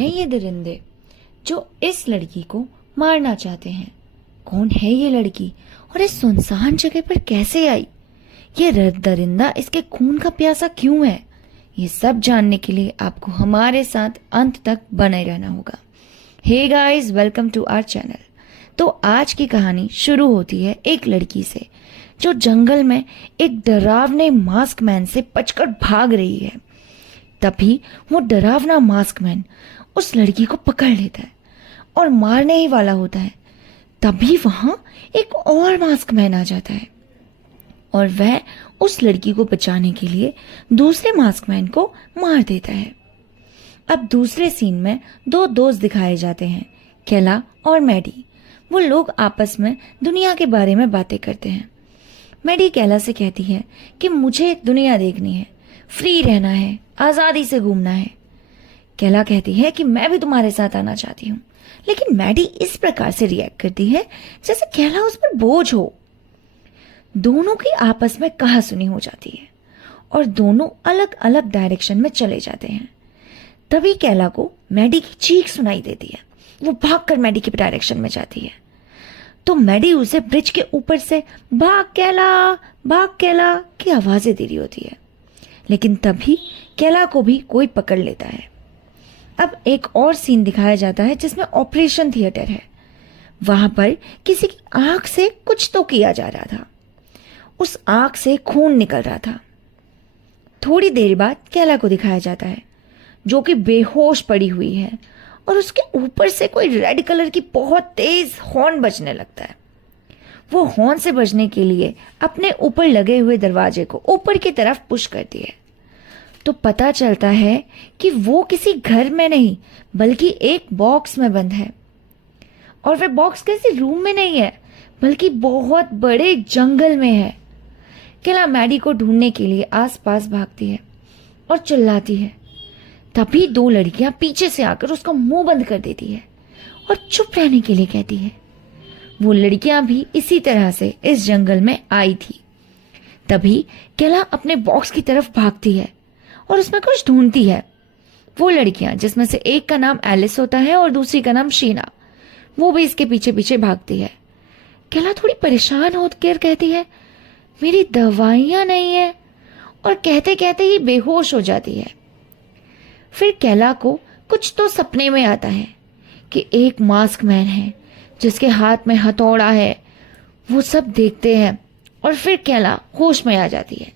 है ये दरिंदे जो इस लड़की को मारना चाहते हैं? कौन है ये लड़की और इस सुनसान जगह पर कैसे आई? ये दरिंदा इसके खून का प्यासा क्यों है? ये सब जानने के लिए आपको हमारे साथ अंत तक बने रहना होगा। Hey guys, welcome to our channel. तो आज की कहानी शुरू होती है एक लड़की से जो जंगल में एक डरावने मास्क मैन से बचकर भाग रही है। तभी वो डरावना मास्क मैन उस लड़की को पकड़ लेता है और मारने ही वाला होता है। तभी वहां एक और मास्क मैन आ जाता है और वह उस लड़की को बचाने के लिए दूसरे मास्क मैन को मार देता है। अब दूसरे सीन में दो दोस्त दिखाए जाते हैं, केला और मैडी। वो लोग आपस में दुनिया के बारे में बातें करते हैं। मैडी केला से कहती है कि मुझे दुनिया देखनी है, फ्री रहना है, आजादी से घूमना है। केला कहती है कि मैं भी तुम्हारे साथ आना चाहती हूँ, लेकिन मैडी इस प्रकार से रिएक्ट करती है जैसे केला उस पर बोझ हो। दोनों की आपस में कहासुनी हो जाती है और दोनों अलग अलग डायरेक्शन में चले जाते हैं। तभी केला को मैडी की चीख सुनाई देती है। वो भागकर मैडी की डायरेक्शन में जाती है तो मैडी उसे ब्रिज के ऊपर से भाग केला की आवाजें दे रही होती है, लेकिन तभी केला को भी कोई पकड़ लेता है। अब एक और सीन दिखाया जाता है जिसमें ऑपरेशन थिएटर है। वहां पर किसी की आंख से कुछ तो किया जा रहा था। उस आंख से खून निकल रहा था। थोड़ी देर बाद केला को दिखाया जाता है जो कि बेहोश पड़ी हुई है और उसके ऊपर से कोई रेड कलर की बहुत तेज हॉर्न बजने लगता है। वो हॉर्न से बजने के लिए अपने ऊपर लगे हुए दरवाजे को ऊपर की तरफ पुश करती है तो पता चलता है कि वो किसी घर में नहीं बल्कि एक बॉक्स में बंद है। और वह बॉक्स किसी रूम में नहीं है बल्कि बहुत बड़े जंगल में है। केला मैडी को ढूंढने के लिए आसपास भागती है और चिल्लाती है। तभी दो लड़कियां पीछे से आकर उसका मुंह बंद कर देती है और चुप रहने के लिए कहती है। वो लड़कियां भी इसी तरह से इस जंगल में आई थी। तभी केला अपने बॉक्स की तरफ भागती है और उसमें कुछ ढूंढती है। वो लड़कियां जिसमें से एक का नाम एलिस होता है और दूसरी का नाम शीना, वो भी इसके पीछे पीछे भागती है। केला थोड़ी परेशान होकर कहती है मेरी दवाइयां नहीं है, और कहते कहते ही बेहोश हो जाती है। फिर केला को कुछ तो सपने में आता है कि एक मास्क मैन है जिसके हाथ में हथौड़ा है। वो सब देखते हैं और फिर केला होश में आ जाती है।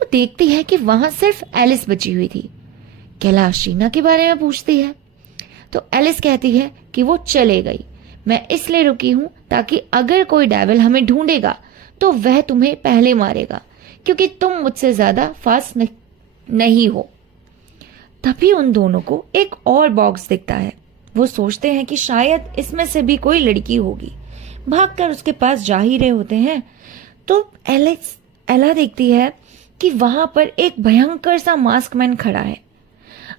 वो देखती है कि वहां सिर्फ एलिस बची हुई थी। केला शीना के बारे में पूछती है तो एलिस कहती है कि वो चले गई। मैं इसलिए रुकी हूं ताकि अगर कोई डेविल हमें ढूंढेगा तो वह तुम्हें पहले मारेगा, क्योंकि तुम मुझसे ज्यादा फास्ट नहीं हो। तभी उन दोनों को एक और बॉक्स दिखता है। वो सोचते हैं कि शायद इसमें से भी कोई लड़की होगी। भागकर उसके पास जा ही रहे होते हैं तो एला देखती है कि वहां पर एक भयंकर सा मास्क मैन खड़ा है।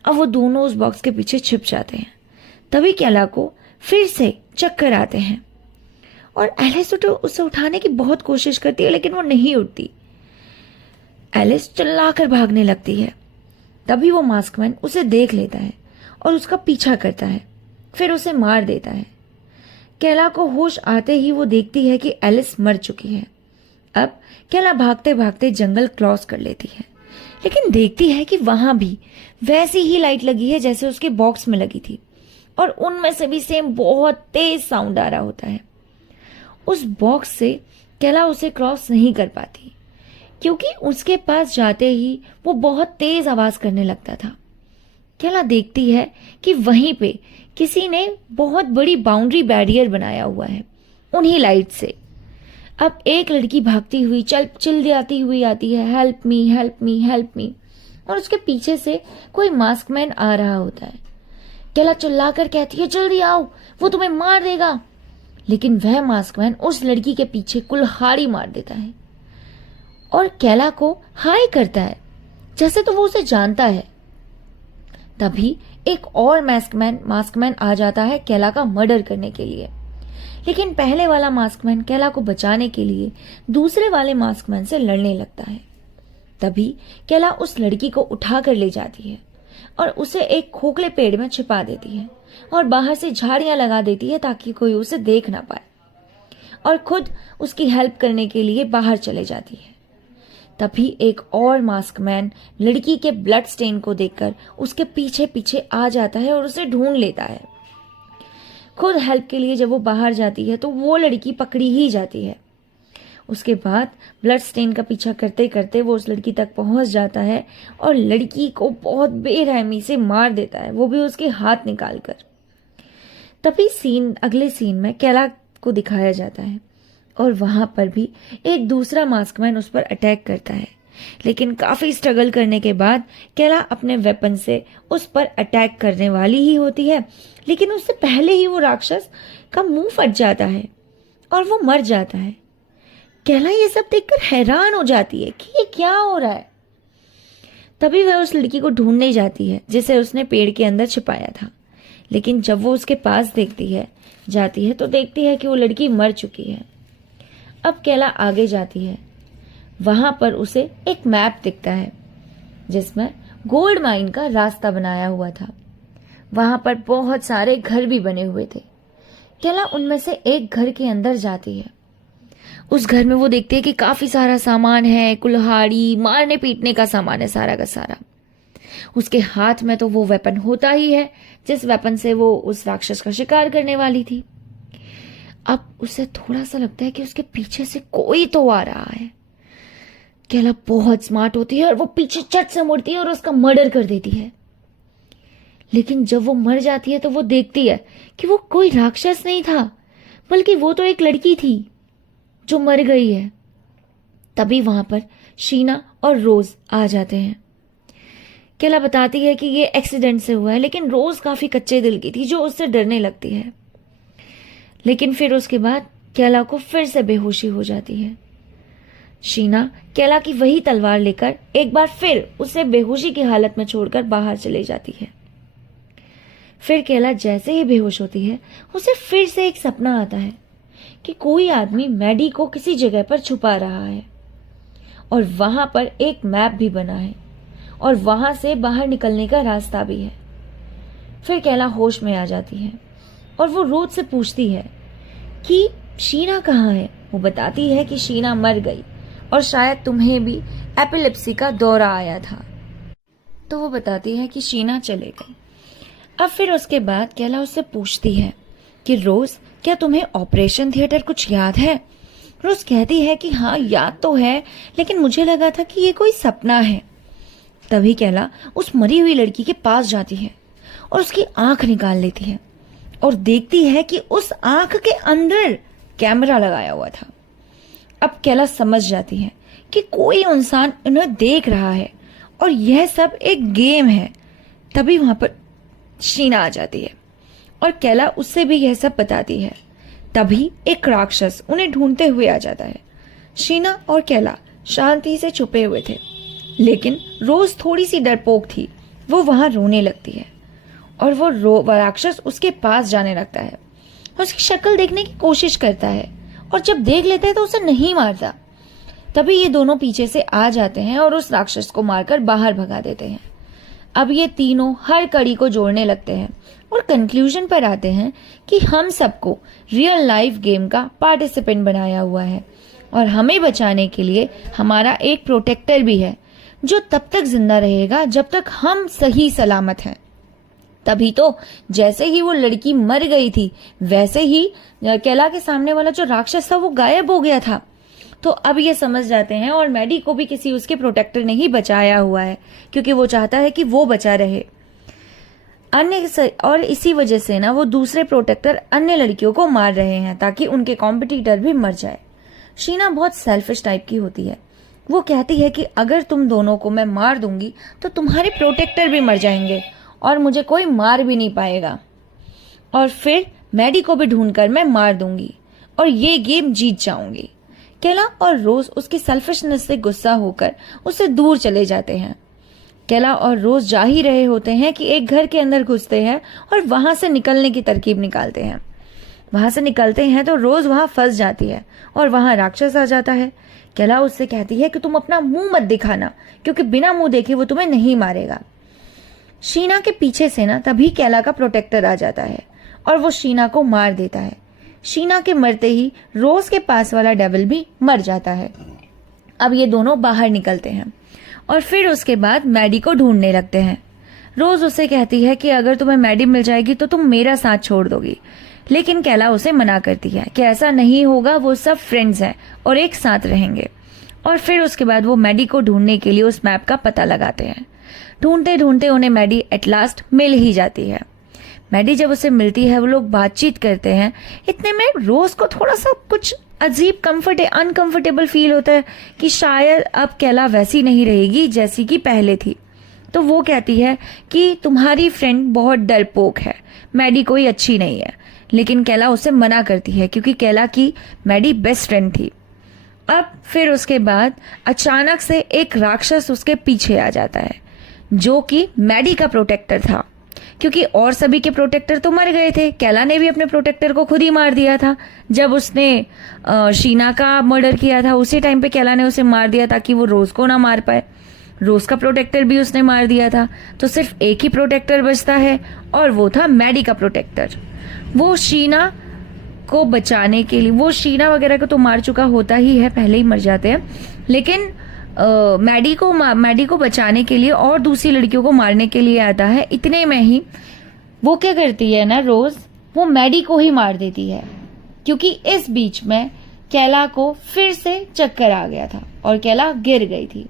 अब वो दोनों उस बॉक्स के पीछे छिप जाते हैं। तभी केला को फिर से चक्कर आते हैं और एलिस उसे उठाने की बहुत कोशिश करती है, लेकिन वो नहीं उठती। एलिस चिल्लाकर भागने लगती है। तभी वो मास्कमैन उसे देख लेता है और उसका पीछा करता है, फिर उसे मार देता है। केला को होश आते ही वो देखती है कि एलिस मर चुकी है। अब केला भागते भागते जंगल क्रॉस कर लेती है, लेकिन देखती है कि वहां भी वैसी ही लाइट लगी है जैसे उसके बॉक्स में लगी थी, और उनमें से भी सेम बहुत तेज साउंड आ रहा होता है। उस बॉक्स से केला उसे क्रॉस नहीं कर पाती क्योंकि उसके पास जाते ही वो बहुत तेज आवाज करने लगता था। केला देखती है कि वहीं पे किसी ने बहुत बड़ी बाउंड्री बैरियर बनाया हुआ है उन्हीं लाइट से। अब एक लड़की भागती हुई चिल्लाती हुई आती है, help me help me help me, और उसके पीछे से कोई मास्कमैन आ रहा होता है। केला चिल्लाकर कहती है जल्दी आओ, वो तुम्हें मार देगा। लेकिन वह मास्कमैन उस लड़की के पीछे कुल्हाड़ी मार देता है और केला को हाय करता है जैसे तो वो उसे जानता है। तभी एक और मास्कमैन आ जाता है केला का मर्डर करने के लिए, लेकिन पहले वाला मास्कमैन केला को बचाने के लिए दूसरे वाले मास्कमैन से लड़ने लगता है। तभी केला उस लड़की को उठा कर ले जाती है और उसे एक खोखले पेड़ में छिपा देती है और बाहर से झाड़ियां लगा देती है ताकि कोई उसे देख ना पाए, और खुद उसकी हेल्प करने के लिए बाहर चले जाती है। तभी एक और मास्क मैन लड़की के ब्लड स्टेन को देखकर उसके पीछे पीछे आ जाता है और उसे ढूंढ लेता है। खुद हेल्प के लिए जब वो बाहर जाती है तो वो लड़की पकड़ी ही जाती है। उसके बाद ब्लड स्टेन का पीछा करते करते वो उस लड़की तक पहुंच जाता है और लड़की को बहुत बेरहमी से मार देता है, वो भी उसके हाथ निकाल कर। तभी अगले सीन में कैला को दिखाया जाता है और वहां पर भी एक दूसरा मास्कमैन उस पर अटैक करता है, लेकिन काफी स्ट्रगल करने के बाद कैला अपने वेपन से उस पर अटैक करने वाली ही होती है, लेकिन उससे पहले ही वो राक्षस का मुंह फट जाता है और वो मर जाता है। कैला ये सब देखकर हैरान हो जाती है कि ये क्या हो रहा है। तभी वह उस लड़की को ढूंढने जाती है जिसे उसने पेड़ के अंदर छिपाया था, लेकिन जब वो उसके पास जाती है तो देखती है कि वो लड़की मर चुकी है। अब कैला आगे जाती है, वहां पर उसे एक मैप दिखता है जिसमें गोल्ड माइन का रास्ता बनाया हुआ था। वहां पर बहुत सारे घर भी बने हुए थे। कैला उनमें से एक घर के अंदर जाती है। उस घर में वो देखती है कि काफी सारा सामान है, कुल्हाड़ी, मारने पीटने का सामान है सारा का सारा। उसके हाथ में तो वो वेपन होता ही है जिस वेपन से वो उस राक्षस का शिकार करने वाली थी। अब उसे थोड़ा सा लगता है कि उसके पीछे से कोई तो आ रहा है। कैला बहुत स्मार्ट होती है और वो पीछे चट से मुड़ती है और उसका मर्डर कर देती है। लेकिन जब वो मर जाती है तो वो देखती है कि वो कोई राक्षस नहीं था, बल्कि वो तो एक लड़की थी जो मर गई है। तभी वहां पर शीना और रोज आ जाते हैं। कैला बताती है कि ये एक्सीडेंट से हुआ है, लेकिन रोज काफी कच्चे दिल की थी जो उससे डरने लगती है। लेकिन फिर उसके बाद कैला को फिर से बेहोशी हो जाती है। शीना कैला की वही तलवार लेकर एक बार फिर उसे बेहोशी की हालत में छोड़कर बाहर चले जाती है। फिर कैला जैसे ही बेहोश होती है उसे फिर से एक सपना आता है कि कोई आदमी मैडी को किसी जगह पर छुपा रहा है और वहां पर एक मैप भी बना है और वहां से बाहर निकलने का रास्ता भी है। फिर कैला होश में आ जाती है और वो रोज से पूछती है कि शीना कहाँ है। वो बताती है कि शीना मर गई और शायद तुम्हें भी एपिलेप्सी का दौरा आया था। तो वो बताती है कि शीना चले गई। अब फिर उसके बाद कैला उससे पूछती है कि रोज, क्या तुम्हें ऑपरेशन थिएटर कुछ याद है? रोज कहती है कि हाँ याद तो है, लेकिन मुझे लगा था कि ये कोई सपना है। तभी कैला उस मरी हुई लड़की के पास जाती है और उसकी आंख निकाल लेती है और देखती है कि उस आंख के अंदर कैमरा लगाया हुआ था। अब कैला समझ जाती है कि कोई इंसान उन्हें देख रहा है और यह सब एक गेम है। तभी वहां पर शीना आ जाती है और कैला उससे भी यह सब बताती है। तभी एक राक्षस उन्हें ढूंढते हुए आ जाता है। शीना और कैला शांति से छुपे हुए थे, लेकिन रोज थोड़ी सी डरपोक थी। वो वहां रोने लगती है और वो राक्षस उसके पास जाने लगता है, उसकी शक्ल देखने की कोशिश करता है और जब देख लेता है तो उसे नहीं मारता। तभी ये दोनों पीछे से आ जाते हैं और उस राक्षस को मारकर बाहर भगा देते हैं। अब ये तीनों हर कड़ी को जोड़ने लगते हैं और कंक्लूजन पर आते हैं कि हम सबको रियल लाइफ गेम का पार्टिसिपेंट बनाया हुआ है और हमें बचाने के लिए हमारा एक प्रोटेक्टर भी है जो तब तक जिंदा रहेगा जब तक हम सही सलामत हैं। तभी तो जैसे ही वो लड़की मर गई थी वैसे ही कैला के सामने वाला जो राक्षस था वो गायब हो गया था। तो अब ये समझ जाते हैं और मैडी को भी किसी उसके प्रोटेक्टर ने ही बचाया हुआ है, क्योंकि वो चाहता है कि वो बचा रहे। और इसी वजह से ना वो दूसरे प्रोटेक्टर अन्य लड़कियों को मार रहे हैं ताकि उनके कॉम्पिटिटर भी मर जाए। शीना बहुत सेल्फिश टाइप की होती है। वो कहती है कि अगर तुम दोनों को मैं मार दूंगी तो तुम्हारे प्रोटेक्टर भी मर जाएंगे और मुझे कोई मार भी नहीं पाएगा, और फिर मैडी को भी ढूंढकर मैं मार दूंगी और ये गेम जीत जाऊंगी। कैला और रोज उसकी सेल्फिशनेस से गुस्सा होकर उससे दूर चले जाते हैं। कैला और रोज जा ही रहे होते हैं कि एक घर के अंदर घुसते हैं और वहां से निकलने की तरकीब निकालते हैं। वहां से निकलते हैं तो रोज वहां फंस जाती है और वहां राक्षस आ जाता है। कैला उससे कहती है कि तुम अपना मुंह मत दिखाना, क्योंकि बिना मुंह देखे वो तुम्हें नहीं मारेगा। शीना के पीछे से ना तभी कैला का प्रोटेक्टर आ जाता है और वो शीना को मार देता है। शीना के मरते ही रोज के पास वाला डेविल भी मर जाता है। अब ये दोनों बाहर निकलते हैं और फिर उसके बाद मैडी को ढूंढने लगते हैं। रोज उसे कहती है कि अगर तुम्हें मैडी मिल जाएगी तो तुम मेरा साथ छोड़ दोगी, लेकिन कैला उसे मना करती है कि ऐसा नहीं होगा, वो सब फ्रेंड्स हैं और एक साथ रहेंगे। और फिर उसके बाद वो मैडी को ढूंढने के लिए उस मैप का पता लगाते हैं। ढूंढते ढूंढते उन्हें मैडी एट लास्ट मिल ही जाती है। मैडी जब उसे मिलती है वो लोग बातचीत करते हैं। इतने में रोज को थोड़ा सा कुछ अजीब अनकंफर्टेबल फील होता है कि शायद अब कैला वैसी नहीं रहेगी जैसी कि पहले थी। तो वो कहती है कि तुम्हारी फ्रेंड बहुत डरपोक है, मैडी कोई अच्छी नहीं है। लेकिन कैला उसे मना करती है क्योंकि कैला की मैडी बेस्ट फ्रेंड थी। अब फिर उसके बाद अचानक से एक राक्षस उसके पीछे आ जाता है जो कि मैडी का प्रोटेक्टर था, क्योंकि और सभी के प्रोटेक्टर तो मर गए थे। कैला ने भी अपने प्रोटेक्टर को खुद ही मार दिया था जब उसने शीना का मर्डर किया था। उसी टाइम पे कैला ने उसे मार दिया ताकि वो रोज को ना मार पाए। रोज का प्रोटेक्टर भी उसने मार दिया था, तो सिर्फ एक ही प्रोटेक्टर बचता है और वो था मैडी का प्रोटेक्टर। वो शीना को बचाने के लिए, वो शीना वगैरह को तो मार चुका होता ही है, पहले ही मर जाते हैं, लेकिन मैडी को बचाने के लिए और दूसरी लड़कियों को मारने के लिए आता है। इतने में ही वो क्या करती है ना, रोज वो मैडी को ही मार देती है, क्योंकि इस बीच में कैला को फिर से चक्कर आ गया था और कैला गिर गई थी।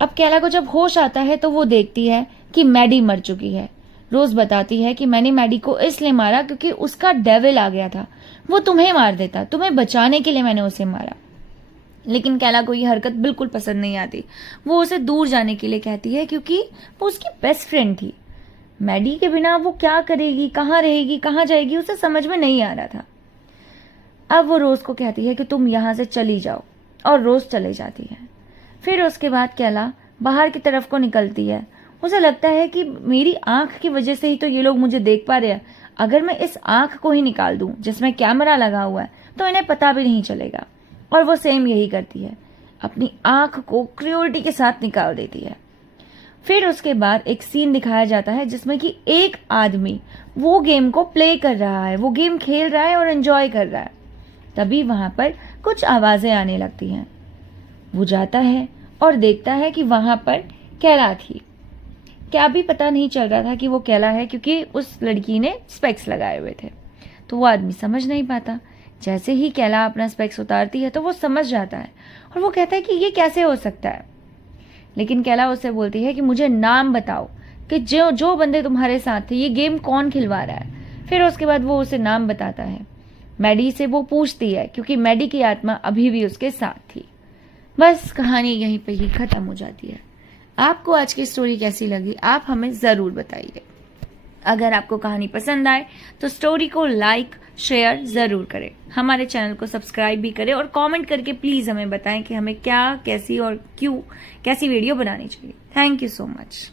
अब कैला को जब होश आता है तो वो देखती है कि मैडी मर चुकी है। रोज बताती है कि मैंने मैडी को इसलिए मारा क्योंकि उसका डेविल आ गया था, वो तुम्हें मार देता, तुम्हें बचाने के लिए मैंने उसे मारा। लेकिन कैला को ये हरकत बिल्कुल पसंद नहीं आती। वो उसे दूर जाने के लिए कहती है क्योंकि वो उसकी बेस्ट फ्रेंड थी। मैडी के बिना वो क्या करेगी, कहाँ रहेगी, कहाँ जाएगी, उसे समझ में नहीं आ रहा था। अब वो रोज को कहती है कि तुम यहां से चली जाओ, और रोज चले जाती है। फिर उसके बाद कैला बाहर की तरफ को निकलती है। उसे लगता है कि मेरी आंख की वजह से ही तो ये लोग मुझे देख पा रहे हैं, अगर मैं इस आंख को ही निकाल दूं जिसमें कैमरा लगा हुआ है तो इन्हें पता भी नहीं चलेगा। और वो सेम यही करती है, अपनी आंख को क्रूरता के साथ निकाल देती है। फिर उसके बाद एक सीन दिखाया जाता है जिसमें कि एक आदमी वो गेम को प्ले कर रहा है, वो गेम खेल रहा है और एंजॉय कर रहा है। तभी वहां पर कुछ आवाजें आने लगती हैं। वो जाता है और देखता है कि वहां पर कैला थी। क्या भी पता नहीं चल रहा था कि वो कैला है, क्योंकि उस लड़की ने स्पेक्स लगाए हुए थे, तो वो आदमी समझ नहीं पाता। जैसे ही कैला अपना स्पेक्स उतारती है तो वो समझ जाता है और वो कहता है कि ये कैसे हो सकता है। लेकिन कैला उससे बोलती है कि मुझे नाम बताओ कि जो बंदे तुम्हारे साथ थे, ये गेम कौन खिलवा रहा है। फिर उसके बाद वो उसे नाम बताता है। मैडी से वो पूछती है क्योंकि मैडी की आत्मा अभी भी उसके साथ थी। बस कहानी यहीं पे ही खत्म हो जाती है। आपको आज की स्टोरी कैसी लगी आप हमें जरूर बताइए। अगर आपको कहानी पसंद आए तो स्टोरी को लाइक शेयर जरूर करें, हमारे चैनल को सब्सक्राइब भी करें और कमेंट करके प्लीज हमें बताएं कि हमें क्या, कैसी और क्यों कैसी वीडियो बनानी चाहिए। Thank you so much.